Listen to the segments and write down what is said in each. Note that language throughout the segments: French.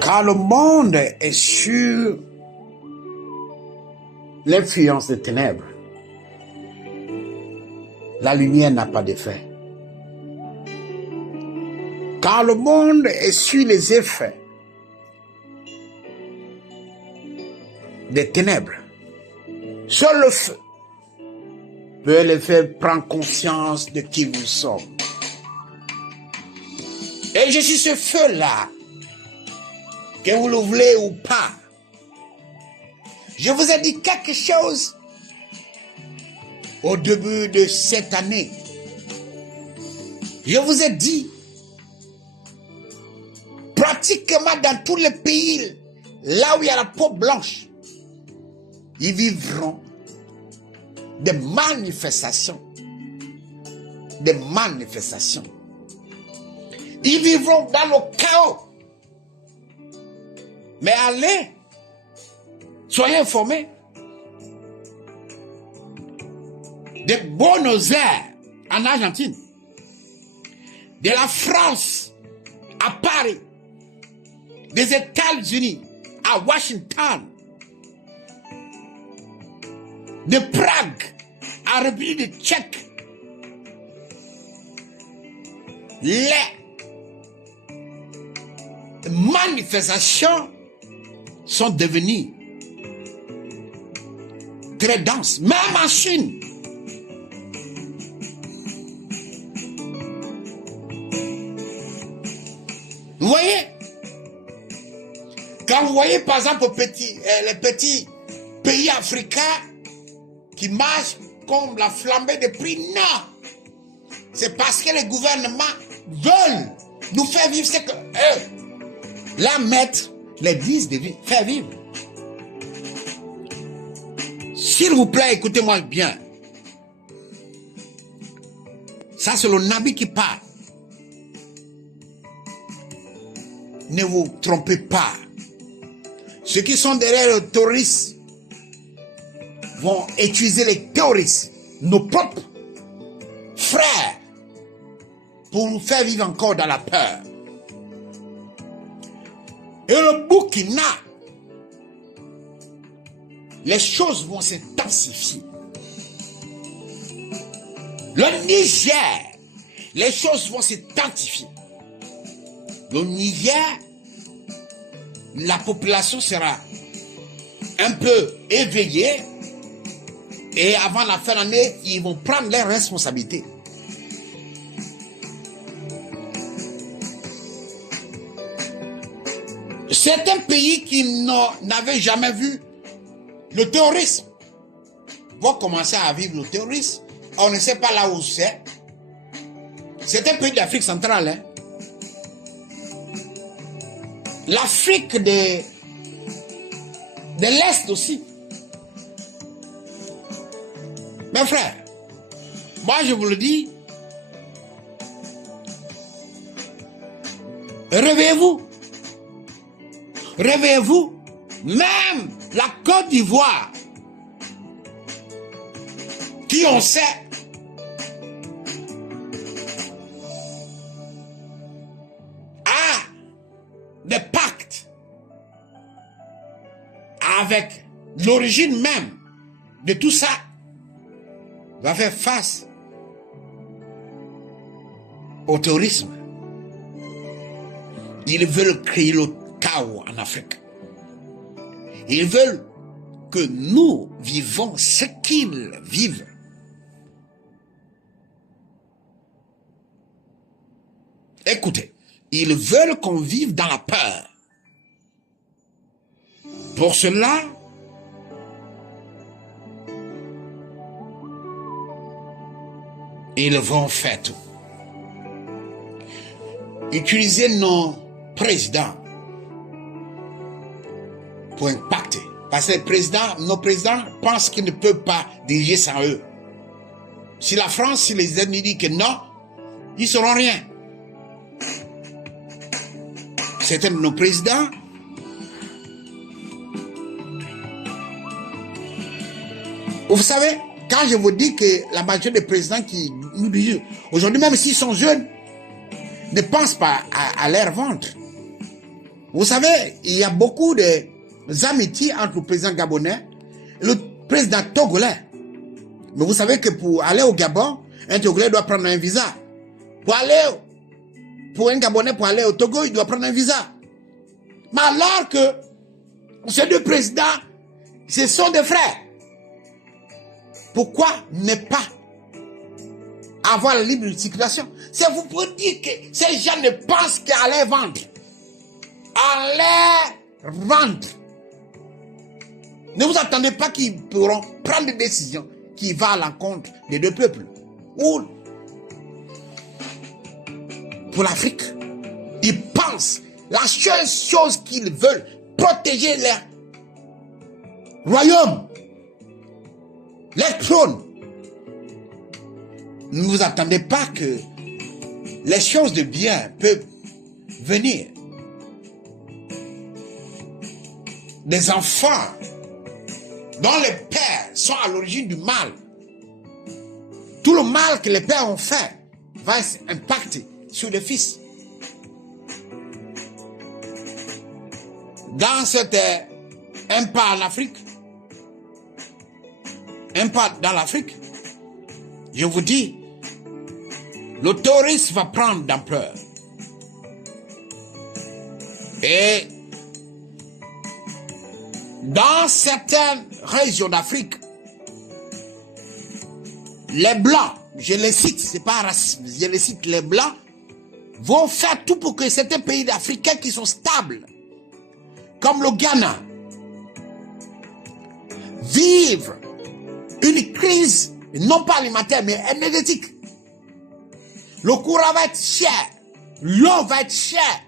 Car le monde est sur l'influence des ténèbres. La lumière n'a pas d'effet. Car le monde est sur les effets des ténèbres. Seul le feu peut les faire prendre conscience de qui nous sommes. Et je suis ce feu-là, que vous le voulez ou pas. Je vous ai dit quelque chose au début de cette année. Je vous ai dit, pratiquement dans tous les pays, là où il y a la peau blanche, ils vivront des manifestations. Des manifestations. Ils vivront dans le chaos. Mais allez, soyez informés. De Buenos Aires, en Argentine, de la France, à Paris, des États-Unis, à Washington, de Prague, à République tchèque, les manifestations sont devenues très denses, même en Chine. Vous voyez, quand vous voyez par exemple les petits pays africains qui marchent comme la flambée de prix, non, c'est parce que les gouvernements veulent nous faire vivre ce que eux, la maître, les disent de faire vivre. S'il vous plaît, écoutez-moi bien. Ça, c'est le Nabi qui parle. Ne vous trompez pas. Ceux qui sont derrière le terrorisme vont utiliser les terroristes, nos propres frères, pour nous faire vivre encore dans la peur. Et le Burkina, les choses vont s'intensifier. Le Niger, les choses vont s'intensifier. Le Niger, la population sera un peu éveillée et avant la fin de l'année, ils vont prendre leurs responsabilités. C'est un pays qui n'avait jamais vu le terrorisme. Vont commencer à vivre le terrorisme. On ne sait pas là où c'est. C'est un pays d'Afrique centrale. Hein? L'Afrique de l'Est aussi. Mes frères, moi je vous le dis, réveillez-vous. Réveillez-vous. Même la Côte d'Ivoire, qui on sait, a des pactes avec l'origine même de tout ça, va faire face au terrorisme. Ils veulent créer le chaos en Afrique. Ils veulent que nous vivons ce qu'ils vivent. Écoutez, ils veulent qu'on vive dans la peur. Pour cela, ils vont faire tout. Utiliser nos présidents pour impacter. Parce que nos présidents pensent qu'ils ne peuvent pas diriger sans eux. Si la France, si les États-Unis disent que non, ils ne seront rien. Certains de nos présidents vous savez, quand je vous dis que la majorité des présidents qui nous dirigent aujourd'hui, même s'ils sont jeunes, ne pensent pas à leur ventre. Vous savez, il y a beaucoup d'amitiés entre le président gabonais et le président togolais. Mais vous savez que pour aller au Gabon, un Togolais doit prendre un visa. Pour un Gabonais, pour aller au Togo, il doit prendre un visa. Mais alors que ces deux présidents, ce sont des frères. Pourquoi ne pas avoir la libre circulation? C'est vous pour dire que ces gens ne pensent qu'à les vendre. À les vendre. Ne vous attendez pas qu'ils pourront prendre des décisions qui vont à l'encontre des deux peuples. Ou pour l'Afrique, ils pensent la seule chose qu'ils veulent, protéger les royaumes, les trônes. Ne vous attendez pas que les choses de bien peuvent venir. Des enfants dont les pères sont à l'origine du mal. Tout le mal que les pères ont fait va impacter sur les fils. Dans cette impasse en Afrique, impasse dans l'Afrique, je vous dis, le tourisme va prendre d'ampleur. Et dans certaines régions d'Afrique, les Blancs, je les cite, c'est pas racisme, je les cite, les Blancs vont faire tout pour que certains pays africains qui sont stables, comme le Ghana, vivent une crise, non pas alimentaire, mais énergétique. Le courant va être cher, l'eau va être chère.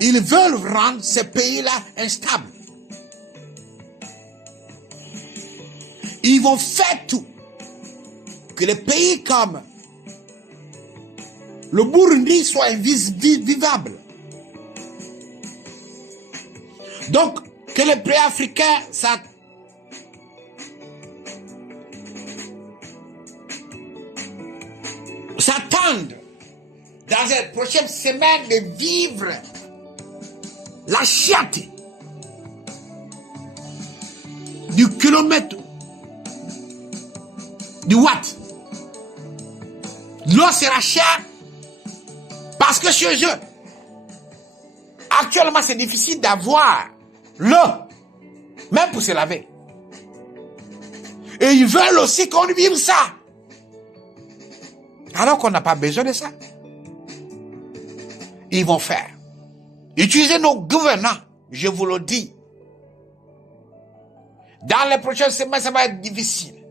Ils veulent rendre ces pays-là instables. Ils vont faire tout que les pays comme le Burundi soient invivables. Donc, que les pays africains s'attendent dans les prochaines semaines de vivre la chiateté du kilomètre, du watt. L'eau sera chère parce que chez eux, actuellement, c'est difficile d'avoir l'eau, même pour se laver. Et ils veulent aussi qu'on vive ça. Alors qu'on n'a pas besoin de ça. Ils vont faire. Utiliser nos gouvernants, je vous le dis. Dans les prochaines semaines, ça va être difficile.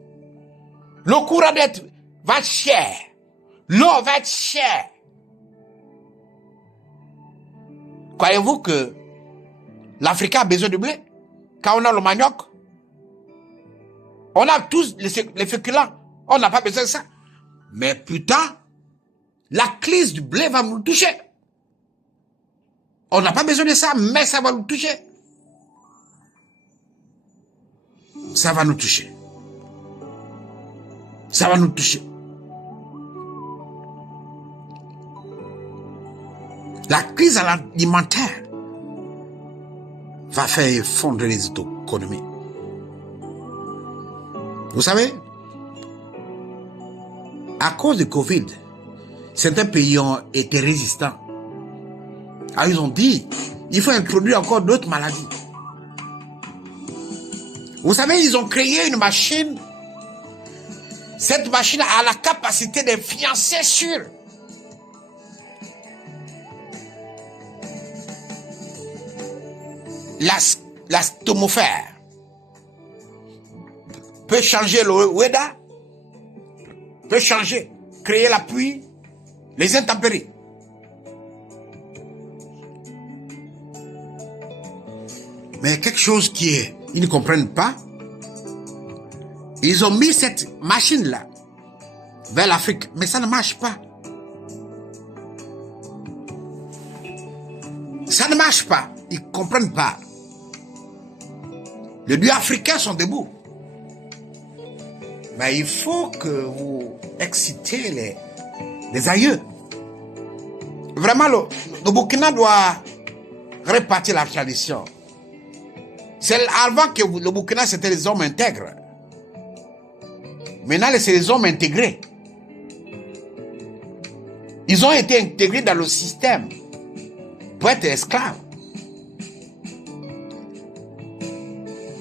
Le courant va être cher. L'eau va être chère. Croyez-vous que l'Afrique a besoin de blé? Quand on a le manioc, on a tous les féculents. On n'a pas besoin de ça. Mais plus tard, la crise du blé va nous toucher. On n'a pas besoin de ça, mais ça va nous toucher. Ça va nous toucher. Ça va nous toucher. La crise alimentaire va faire effondrer les économies. Vous savez, à cause du Covid, certains pays ont été résistants. Alors ils ont dit, il faut introduire encore d'autres maladies. Vous savez, ils ont créé une machine. Cette machine a la capacité d'influencer sur la stomosphère. Peut changer le weather, peut changer, créer la pluie, les intempéries. Mais quelque chose ils ne comprennent pas, ils ont mis cette machine-là vers l'Afrique, mais ça ne marche pas. Ça ne marche pas, ils ne comprennent pas. Les dieux africains sont debout. Mais il faut que vous excitez les aïeux. Vraiment, le Burkina doit répartir la tradition. C'est avant que le Burkina, c'était les hommes intègres. Maintenant, c'est les hommes intégrés. Ils ont été intégrés dans le système pour être esclaves.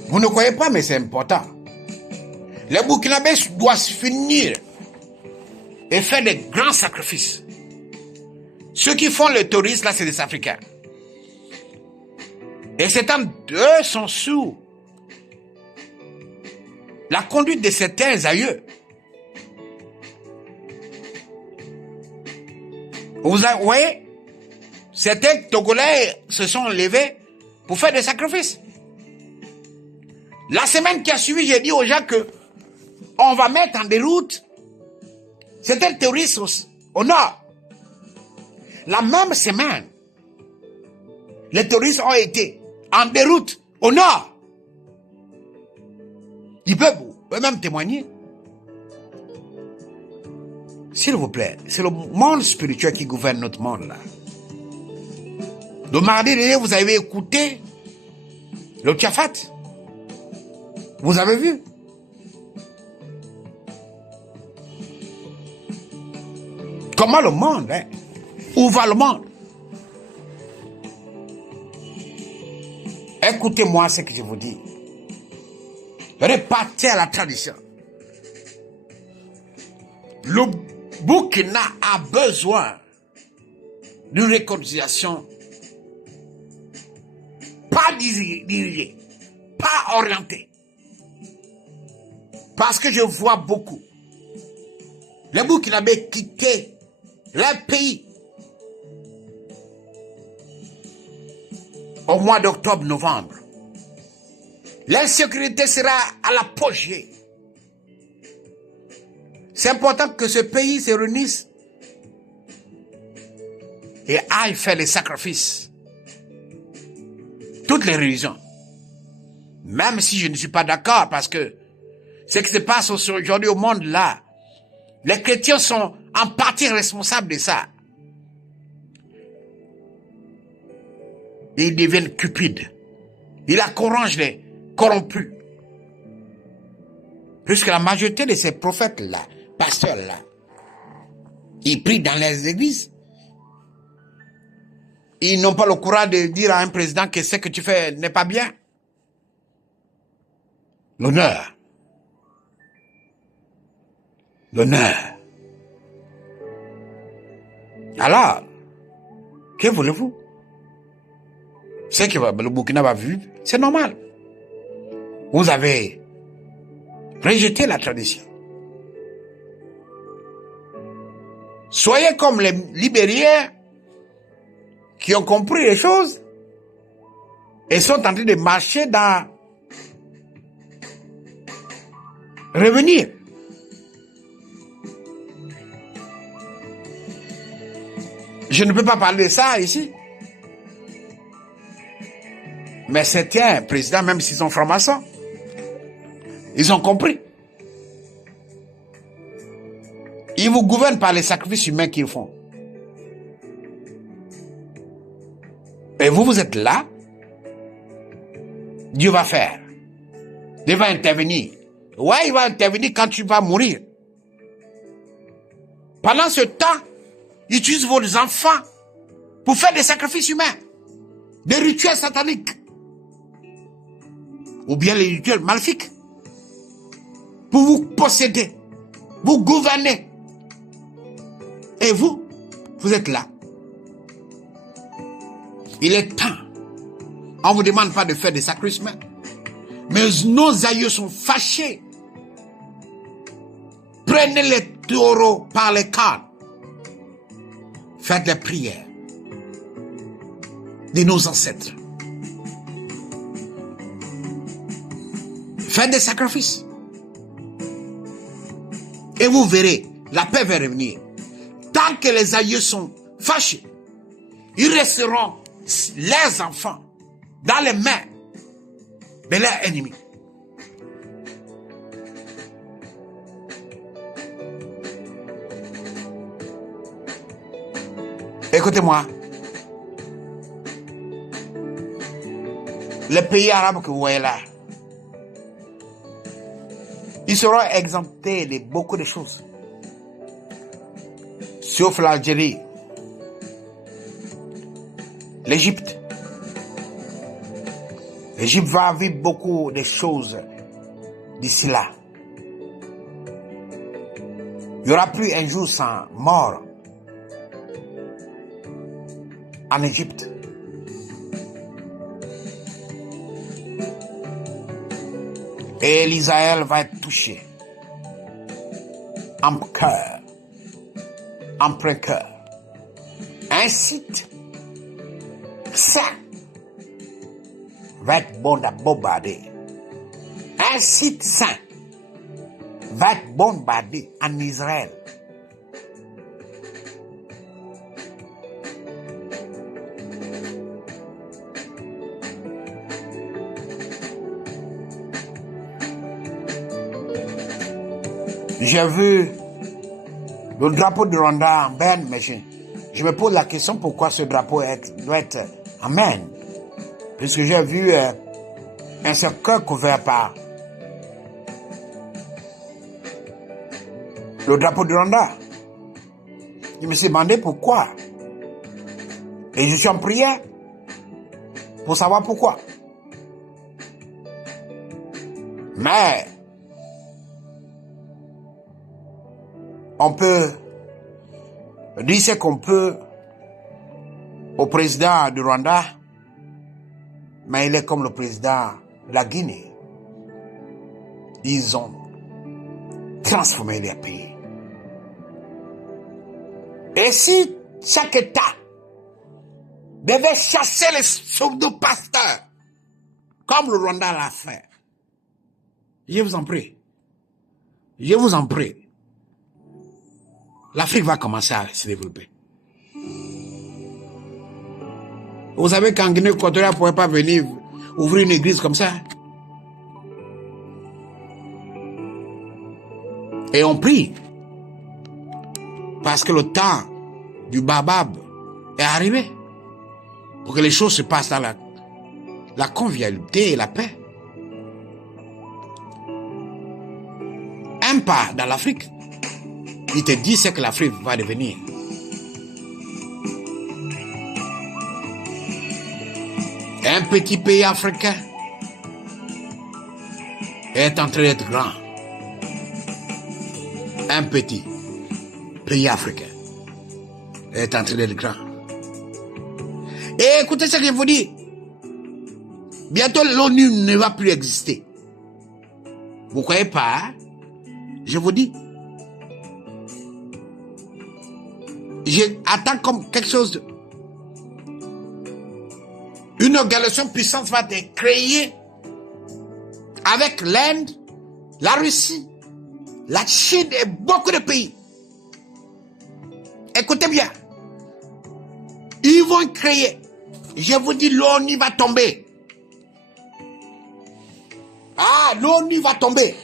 Vous ne croyez pas, mais c'est important. Les Burkinabés doivent se finir et faire des grands sacrifices. Ceux qui font le tourisme, là, c'est des Africains. Et ces temps, eux sont sous la conduite de certains aïeux. Vous voyez, certains Togolais se sont levés pour faire des sacrifices. La semaine qui a suivi, j'ai dit aux gens que on va mettre en déroute certains terroristes au nord. La même semaine, les terroristes ont été en déroute au nord. Ils peuvent eux-mêmes témoigner. S'il vous plaît, c'est le monde spirituel qui gouverne notre monde là. Le mardi dernier, vous avez écouté le Tchafat. Vous avez vu? Comment le monde, hein? Où va le monde? Écoutez-moi ce que je vous dis. Répartez la tradition. Le Burkina a besoin d'une réconciliation pas dirigée, pas orientée. Parce que je vois beaucoup. Les Burkinabés quitter leur pays au mois d'octobre-novembre. L'insécurité sera à l'apogée. C'est important que ce pays se réunisse et aille faire les sacrifices. Toutes les religions. Même si je ne suis pas d'accord, parce que ce qui se passe aujourd'hui au monde là, les chrétiens sont en partie responsables de ça. Ils deviennent cupides. Ils encouragent les corrompus. Puisque la majorité de ces prophètes-là, pasteurs-là, ils prient dans les églises. Ils n'ont pas le courage de dire à un président que ce que tu fais n'est pas bien. L'honneur. L'honneur. Alors, que voulez-vous? Ce que le Burkina va vivre, c'est normal. Vous avez rejeté la tradition. Soyez comme les Libériens qui ont compris les choses et sont en train de marcher dans revenir. Je ne peux pas parler de ça ici. Mais certains présidents, même s'ils sont francs-maçons, ils ont compris. Ils vous gouvernent par les sacrifices humains qu'ils font. Et vous, vous êtes là. Dieu va faire. Dieu va intervenir. Ouais, il va intervenir quand tu vas mourir. Pendant ce temps, ils utilisent vos enfants pour faire des sacrifices humains, des rituels sataniques, ou bien les rituels maléfiques, pour vous posséder, vous gouverner. Et vous, vous êtes là. Il est temps. On ne vous demande pas de faire des sacrifices, mais nos aïeux sont fâchés. Prenez les taureaux par les cornes. Faites des prières de nos ancêtres. Faites des sacrifices. Et vous verrez, la paix va revenir. Tant que les aïeux sont fâchés, ils resteront les enfants dans les mains de leurs ennemis. Écoutez-moi. Les pays arabes que vous voyez là, ils seront exemptés de beaucoup de choses. Sauf l'Algérie, l'Égypte. L'Égypte va vivre beaucoup de choses d'ici là. Il n'y aura plus un jour sans mort en Égypte. Et l'Israël va être touché en cœur, en plein cœur. Un site saint va être bon à bombarder. Un site saint va être bombardé en Israël. J'ai vu le drapeau du Rwanda en berne, mais je me pose la question pourquoi ce drapeau doit être en Maine. Puisque j'ai vu un cercueil couvert par le drapeau du Rwanda. Je me suis demandé pourquoi. Et je suis en prière pour savoir pourquoi. Mais on peut dire ce qu'on peut au président du Rwanda, mais il est comme le président de la Guinée. Ils ont transformé les pays. Et si chaque État devait chasser les pseudo-pasteurs, comme le Rwanda l'a fait, je vous en prie, l'Afrique va commencer à se développer. Vous savez qu'en Guinée équatoriale, on ne pouvait pas venir ouvrir une église comme ça. Et on prie. Parce que le temps du Babab est arrivé. Pour que les choses se passent dans la convivialité et la paix. Un pas dans l'Afrique, il te dit ce que l'Afrique va devenir. Un petit pays africain est en train d'être grand. Un petit pays africain est en train d'être grand. Et écoutez ce que je vous dis. Bientôt l'ONU ne va plus exister. Vous croyez pas, hein? Je vous dis. J'attends comme quelque chose de... Une organisation puissante va être créée avec l'Inde, la Russie, la Chine et beaucoup de pays. Écoutez bien. Ils vont créer. Je vous dis, l'ONU va tomber. Ah, l'ONU va tomber.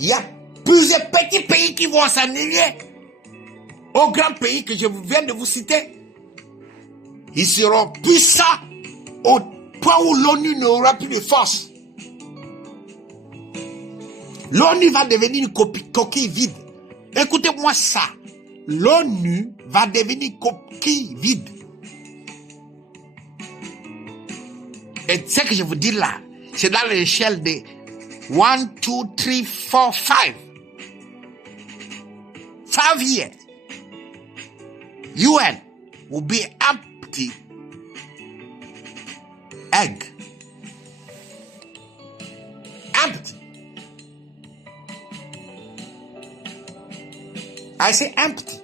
Il y a plusieurs petits pays qui vont s'annuler aux grands pays que je viens de vous citer. Ils seront puissants au point où l'ONU n'aura plus de force. L'ONU va devenir une coquille vide. Écoutez-moi ça. L'ONU va devenir une coquille vide. Et ce que je vous dis là, c'est dans l'échelle de 1, 2, 3, 4, 5. 5 years. UN will be empty egg. Empty. I say empty.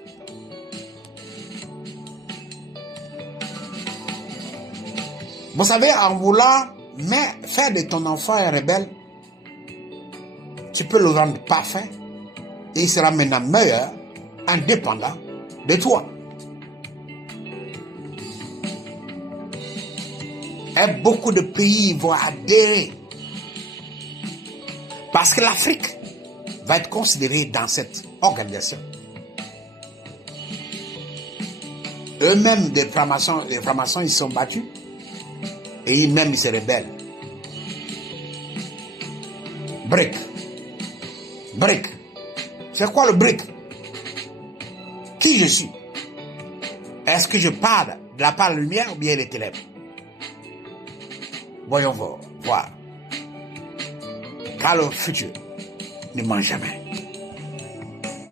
Vous savez, en voulant faire de ton enfant un rebelle, tu peux le rendre parfait et il sera maintenant meilleur, indépendant de toi. Et beaucoup de pays vont adhérer. Parce que l'Afrique va être considéré dans cette organisation. Eux-mêmes, les francs-maçons, ils sont battus. Et même ils se rebellent. Brick. Brick. C'est quoi le brick? Qui je suis? Est-ce que je parle de la part de la lumière ou bien des ténèbres? Voyons voir. Car le futur ne ment jamais.